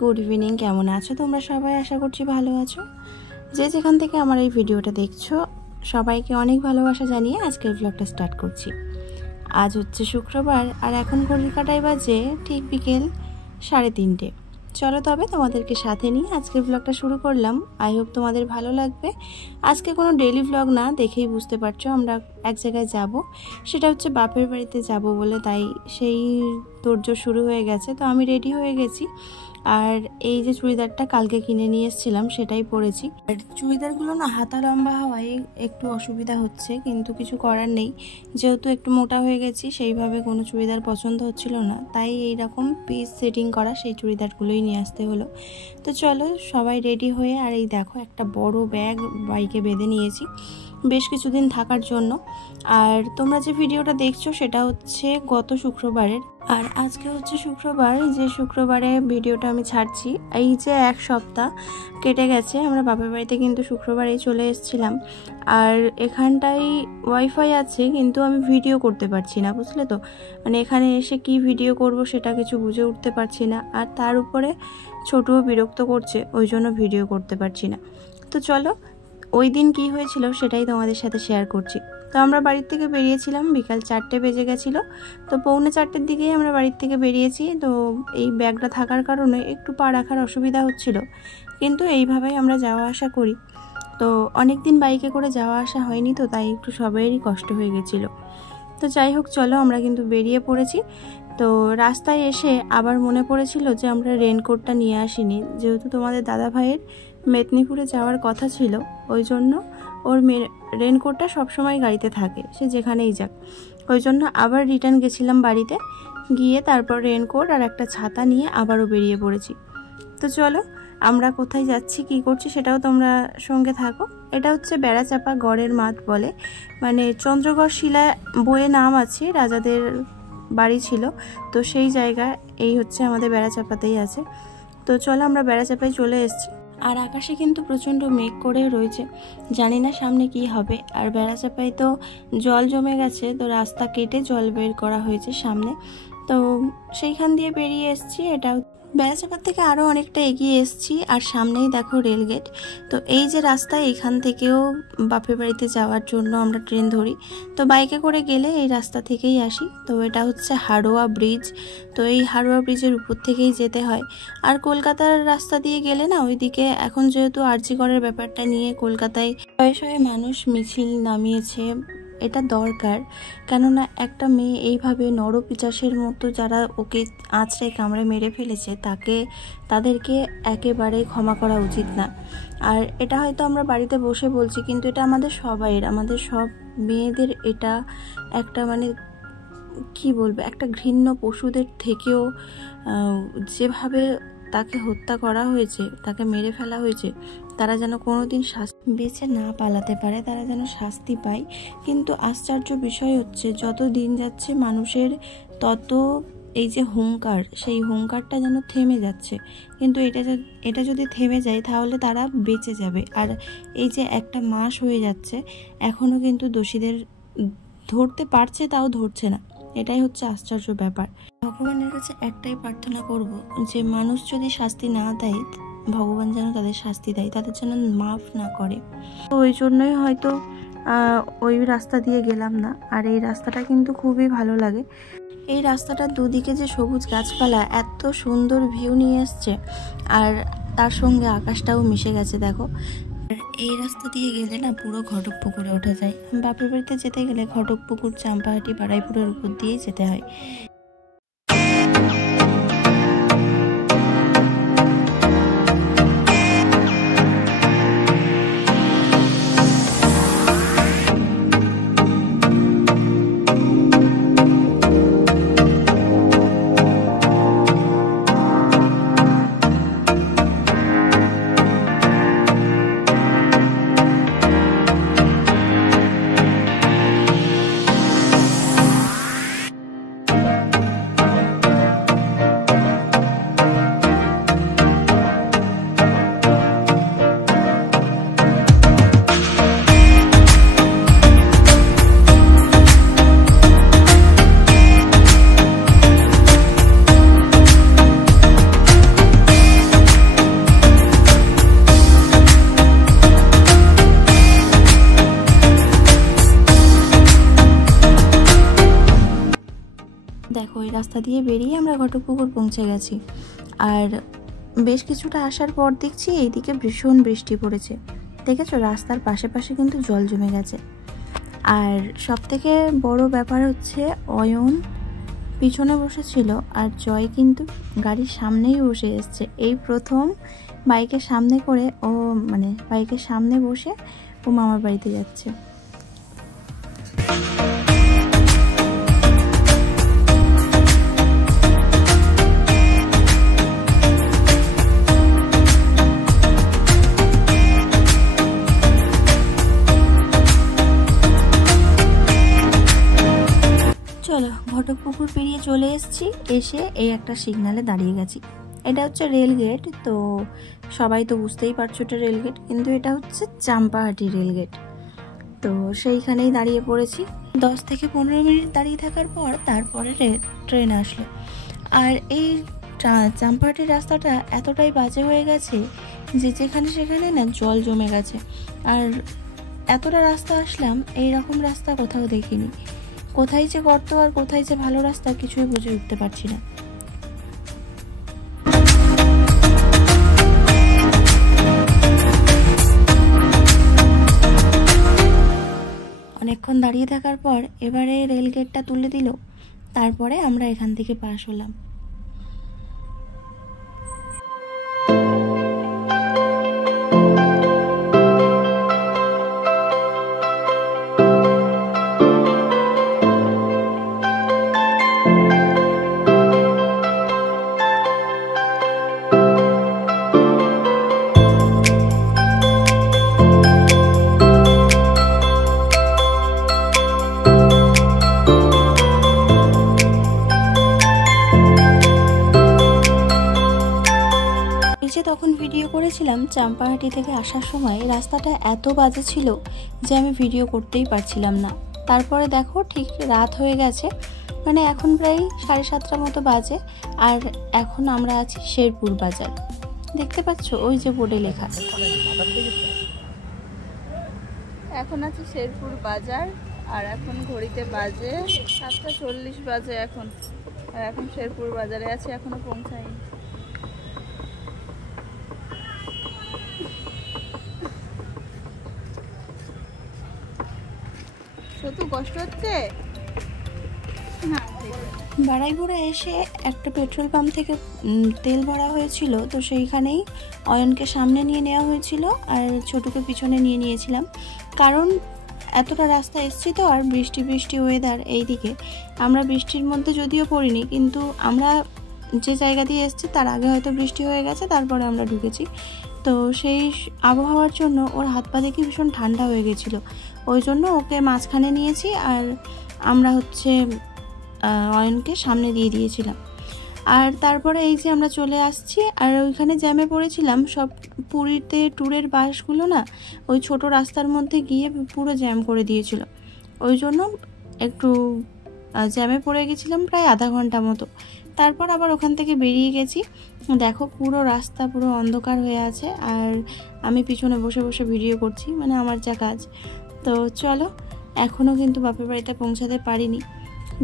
Good evening. কেমন আছো তোমরা সবাই? আশা করছি ভালো আছো। যে যেখান থেকে আমার এই ভিডিওটা দেখছো সবাইকে অনেক ভালোবাসা জানিয়ে আজকের ব্লগটা স্টার্ট করছি। আজ হচ্ছে শুক্রবার আর এখন ঘড়ির কাঁটায় বাজে ঠিক বিকেল 3:30। চলো তবে তোমাদেরকে সাথে নিয়ে আজকের ব্লগটা শুরু করলাম। আই হোপ তোমাদের ভালো লাগবে। আজকে কোনো ডেইলি ব্লগ না, দেখেই বুঝতে পারছো আমরা এক জায়গায় যাব, সেটা হচ্ছে বাপের বাড়িতে যাব বলে, তাই সেই তোড়জোড় শুরু হয়ে গেছে। তো আমি রেডি হয়ে গেছি আর এই যে চুড়িদারটা কালকে কিনে নিয়ে এসেছিলাম সেটাই পরেছি। আর চুড়িদারগুলো না হাতা লম্বা হওয়ায় একটু অসুবিধা হচ্ছে, কিন্তু কিছু করার নেই, যেহেতু একটু মোটা হয়ে গেছি সেইভাবে কোনো চুড়িদার পছন্দ হচ্ছিল না, তাই এইরকম পিস সেটিং করা সেই চুড়িদারগুলোই নিয়ে আসতে হলো। তো চলো সবাই রেডি হয়ে, আর এই দেখো একটা বড় ব্যাগ বাইকে বেঁধে নিয়েছি বেশ কিছুদিন থাকার জন্য। আর তোমরা যে ভিডিওটা দেখছো সেটা হচ্ছে গত শুক্রবারের, আর আজকে হচ্ছে শুক্রবার, যে শুক্রবারে ভিডিওটা আমি ছাড়ছি। এই যে এক সপ্তাহ কেটে গেছে, আমরা বাপের বাড়িতে কিন্তু শুক্রবারেই চলে এসেছিলাম। আর এখানটায় ওয়াইফাই আছে কিন্তু আমি ভিডিও করতে পারছি না, বুঝলে তো, মানে এখানে এসে কি ভিডিও করব সেটা কিছু বুঝে উঠতে পারছি না। আর তার উপরে ছোটও বিরক্ত করছে, ওই জন্য ভিডিও করতে পারছি না। তো চলো ওই দিন কি হয়েছিল সেটাই তোমাদের সাথে শেয়ার করছি। তো আমরা বাড়ির থেকে বেরিয়েছিলাম, বিকাল 4টে বেজে গেছিলো। তো 3:45-4টের দিকেই আমরা বাড়ির থেকে বেরিয়েছি। তো এই ব্যাগটা থাকার কারণে একটু পা রাখার অসুবিধা হচ্ছিল, কিন্তু এইভাবেই আমরা যাওয়া আসা করি। তো অনেক দিন বাইকে করে যাওয়া আসা হয়নি, তো তাই একটু সবাইয়েরই কষ্ট হয়ে গেছিলো। তো যাই হোক চলো আমরা কিন্তু বেরিয়ে পড়েছি। তো রাস্তায় এসে আবার মনে পড়েছিল যে আমরা রেনকোটটা নিয়ে আসিনি, যেহেতু তোমাদের দাদা ভাইয়ের মেদিনীপুরে যাওয়ার কথা ছিল, ওই জন্য ওর রেনকোটটা সবসময় গাড়িতে থাকে, সে যেখানেই যাক। ওই জন্য আবার রিটার্ন গেছিলাম বাড়িতে, গিয়ে তারপর রেনকোট আর একটা ছাতা নিয়ে আবারও বেরিয়ে পড়েছি। তো চলো আমরা কোথায় যাচ্ছি কি করছি সেটাও তোমরা সঙ্গে থাকো। এটা হচ্ছে বেড়াচাপা গড়ের মাঠ বলে, মানে চন্দ্রগড় শিলা বইয়ে নাম আছে, রাজাদের বাড়ি ছিল, তো সেই জায়গায় এই হচ্ছে আমাদের বেড়াচাপাতেই আছে। তো চলো আমরা বেড়াচাপায় চলে এসেছি। আর আকাশে কিন্তু প্রচণ্ড মেঘ করে রয়েছে, জানি না সামনে কি হবে। আর বেড়াচাপায় তো জল জমে গেছে, তো রাস্তা কেটে জল বের করা হয়েছে সামনে, তো সেইখান দিয়ে বেরিয়ে এসেছি। এটা বেড়াচাপার থেকে আরও অনেকটা এগিয়ে এসেছি, আর সামনেই দেখো রেলগেট। তো এই যে রাস্তা, এখান থেকেও বাপের বাড়িতে যাওয়ার জন্য আমরা ট্রেন ধরি। তো বাইকে করে গেলে এই রাস্তা থেকেই আসি। তো এটা হচ্ছে হাড়োয়া ব্রিজ, তো এই হাড়োয়া ব্রিজের উপর থেকেই যেতে হয়। আর কলকাতার রাস্তা দিয়ে গেলে না, ওইদিকে এখন যেহেতু আরজি করের ব্যাপারটা নিয়ে কলকাতায় শয়ে শয়ে মানুষ মিছিল নামিয়েছে, এটা দরকার। কেননা একটা মেয়ে এইভাবে নরপিশাচের মতো যারা ওকে আঁচড়ে কামড়ে মেরে ফেলেছে, তাদেরকে একেবারে ক্ষমা করা উচিত না। আর এটা হয়তো আমরা বাড়িতে বসে বলছি, কিন্তু এটা আমাদের সবাইয়ের, আমাদের সব মেয়েদের এটা একটা, মানে কি বলবো, একটা ঘৃণ্য পশুদের থেকেও যেভাবে তাকে হত্যা করা হয়েছে, তাকে মেরে ফেলা হয়েছে, তারা যেন কোনোদিন বেঁচে না পালাতে পারে, তারা যেন শাস্তি পায়। কিন্তু আশ্চর্য বিষয় হচ্ছে, যত দিন যাচ্ছে মানুষের তত এই যে হুঙ্কার, সেই হুঙ্কারটা যেন থেমে যাচ্ছে। কিন্তু এটা যদি থেমে যায় তাহলে তারা বেঁচে যাবে। আর এই যে একটা মাস হয়ে যাচ্ছে, এখনও কিন্তু দোষীদের ধরতে পারছে, তাও ধরছে না। এটাই হচ্ছে আশ্চর্য ব্যাপার। ভগবানের কাছে একটাই প্রার্থনা করব, যে মানুষ যদি শাস্তি না দেয়, ভগবান যেন তাদের শাস্তি দেয়, তাদের যেন মাফ না করে। তো ওই জন্যই হয়তো ওই রাস্তা দিয়ে গেলাম না। আর এই রাস্তাটা কিন্তু খুবই ভালো লাগে। এই রাস্তাটার দুদিকে যে সবুজ গাছপালা, এত সুন্দর ভিউ নিয়ে এসছে, আর তার সঙ্গে আকাশটাও মিশে গেছে দেখো। এই রাস্তা দিয়ে গেলে না পুরো ঘটকপুকুরে ওঠা যায়। বাপের বাড়িতে যেতে গেলে ঘটকপুকুর, চাম্পাহাটি, বাড়াইপুরের উপর দিয়েই যেতে হয়। দেখো এই রাস্তা দিয়ে বেরিয়ে আমরা ঘটকপুকুর পৌঁছে গেছি। আর বেশ কিছুটা আসার পর দেখছি এইদিকে ভীষণ বৃষ্টি পড়েছে। দেখেছো রাস্তার পাশে পাশে কিন্তু জল জমে গেছে। আর সবথেকে বড় ব্যাপার হচ্ছে অয়ন পিছনে বসেছিল আর জয় কিন্তু গাড়ির সামনেই বসে এসছে। এই প্রথম বাইকের সামনে করে ও বাইকের সামনে বসে ও মামার বাড়িতে যাচ্ছে। চলো ঘটকপুকুর পেরিয়ে চলে এসেছি। এসে এই একটা সিগনালে দাঁড়িয়ে গেছি। এটা হচ্ছে রেলগেট। তো সবাই তো বুঝতেই পারছো এটা রেলগেট, কিন্তু এটা হচ্ছে চাম্পাহাটি রেলগেট। তো সেইখানেই দাঁড়িয়ে পড়েছি। 10 থেকে 15 মিনিট দাঁড়িয়ে থাকার পর তারপরে ট্রেন আসলো। আর এই চাম্পাহাটির রাস্তাটা এতটাই বাজে হয়ে গেছে যে যেখানে সেখানে না জল জমে গেছে। আর এতটা রাস্তা আসলাম, এইরকম রাস্তা কোথাও দেখিনি। কোথায় যে গর্ত আর কোথায় যে ভালো রাস্তা কিছুই বুঝে উঠতে পারছি না। অনেকক্ষণ দাঁড়িয়ে থাকার পর এবারে রেল গেটটা তুলে দিল। তারপরে আমরা এখান থেকে পাস হলাম। তখন ভিডিও করেছিলাম চাম্পাহাটি থেকে আসার সময় রাস্তাটা এত বাজে ছিল যে আমি ভিডিও করতেই পারছিলাম না। তারপরে দেখো ঠিক রাত হয়ে গেছে, এখন প্রায় 7:30 মতো বাজে। আর এখন আমরা আছি শেরপুর বাজার। দেখতে পাচ্ছ ওই যে বোর্ডে লেখা। এখন আছি শেরপুর বাজার। আর এখন ঘড়িতে বাজে 7:40 বাজে এখন। আর এখন শেরপুর বাজারে আছি, এখনো পৌঁছাইনি। তো কষ্ট হচ্ছে। বাড়াইপুরে এসে একটা পেট্রোল পাম্প থেকে তেল ভরা হয়েছিল, তো সেইখানেই অয়নকে সামনে নিয়ে নেওয়া হয়েছিল আর ছোটুকে পিছনে নিয়ে নিয়েছিলাম। কারণ এতটা রাস্তা এসছি তো, আর বৃষ্টি ওয়েদার এইদিকে। আমরা বৃষ্টির মধ্যে যদিও পড়িনি, কিন্তু আমরা যে জায়গা দিয়ে এসছি তার আগে হয়তো বৃষ্টি হয়ে গেছে, তারপরে আমরা ঢুকেছি। তো সেই আবহাওয়ার জন্য ওর হাত পা দেখি ভীষণ ঠান্ডা হয়ে গেছিলো। ওই জন্য ওকে মাঝখানে নিয়েছি আর আমরা অয়নকে সামনে দিয়ে দিয়েছিলাম। আর তারপরে এই যে আমরা চলে আসছি। আর ওইখানে জ্যামে পড়েছিলাম। সব পুরীতে ট্যুরের বাসগুলো না ওই ছোট রাস্তার মধ্যে গিয়ে পুরো জ্যাম করে দিয়েছিল। ওই জন্য একটু জ্যামে পড়ে গেছিলাম প্রায় আধা ঘন্টা মতো। তারপর আবার ওখান থেকে বেরিয়ে গেছি। দেখো পুরো রাস্তা পুরো অন্ধকার হয়ে আছে আর আমি পিছনে বসে বসে ভিডিও করছি, আমার যা কাজ। তো চলো, এখনও কিন্তু বাপের বাড়িতে পৌঁছাতে পারিনি।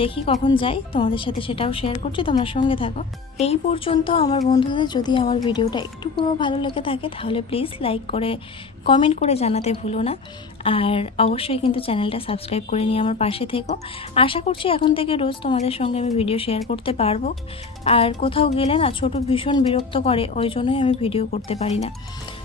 দেখি কখন যাই, তোমাদের সাথে সেটাও শেয়ার করছি, তোমরা সঙ্গে থাকো। এই পর্যন্ত আমার বন্ধুদের যদি আমার ভিডিওটা একটু পুরো ভালো লেগে থাকে তাহলে প্লিজ লাইক করে কমেন্ট করে জানাতে ভুলো না। আর অবশ্যই কিন্তু চ্যানেলটা সাবস্ক্রাইব করে নিয়ে আমার পাশে থেকো। আশা করছি এখন থেকে রোজ তোমাদের সঙ্গে আমি ভিডিও শেয়ার করতে পারবো। আর কোথাও গেলে না ছোট ভীষণ বিরক্ত করে, ওই জন্যই আমি ভিডিও করতে পারি না।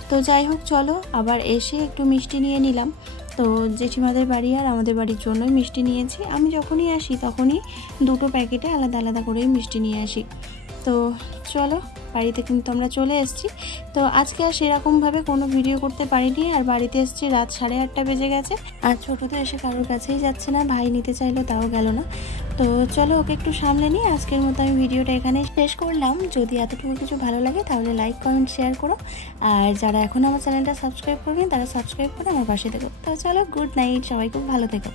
তো যাই হোক, চলো আবার এসে একটু মিষ্টি নিয়ে নিলাম। তো জেঠিমাদের বাড়ি আর আমাদের বাড়ির জন্যই মিষ্টি নিয়েছি। আমি যখনই আসি তখনই 2টো প্যাকেটে আলাদা আলাদা করেই মিষ্টি নিয়ে আসি। তো চলো, বাড়িতে কিন্তু আমরা চলে এসেছি। তো আজকে আর সেরকমভাবে কোনো ভিডিও করতে পারিনি। আর বাড়িতে এসেছি রাত 8:30 বেজে গেছে। আর ছোটো তো এসে কারোর কাছেই যাচ্ছে না, ভাই নিতে চাইলো তাও গেল না। তো চলো ওকে একটু সামলে নিয়ে আজকের মতো আমি ভিডিওটা এখানেই শেষ করলাম। যদি এতটুকু কিছু ভালো লাগে তাহলে লাইক কমেন্ট শেয়ার করো। আর যারা এখন আমার চ্যানেলটা সাবস্ক্রাইব করবেন তারা সাবস্ক্রাইব করে আমার পাশে থেকো। তো চলো, গুড নাইট, সবাই খুব ভালো থেকো।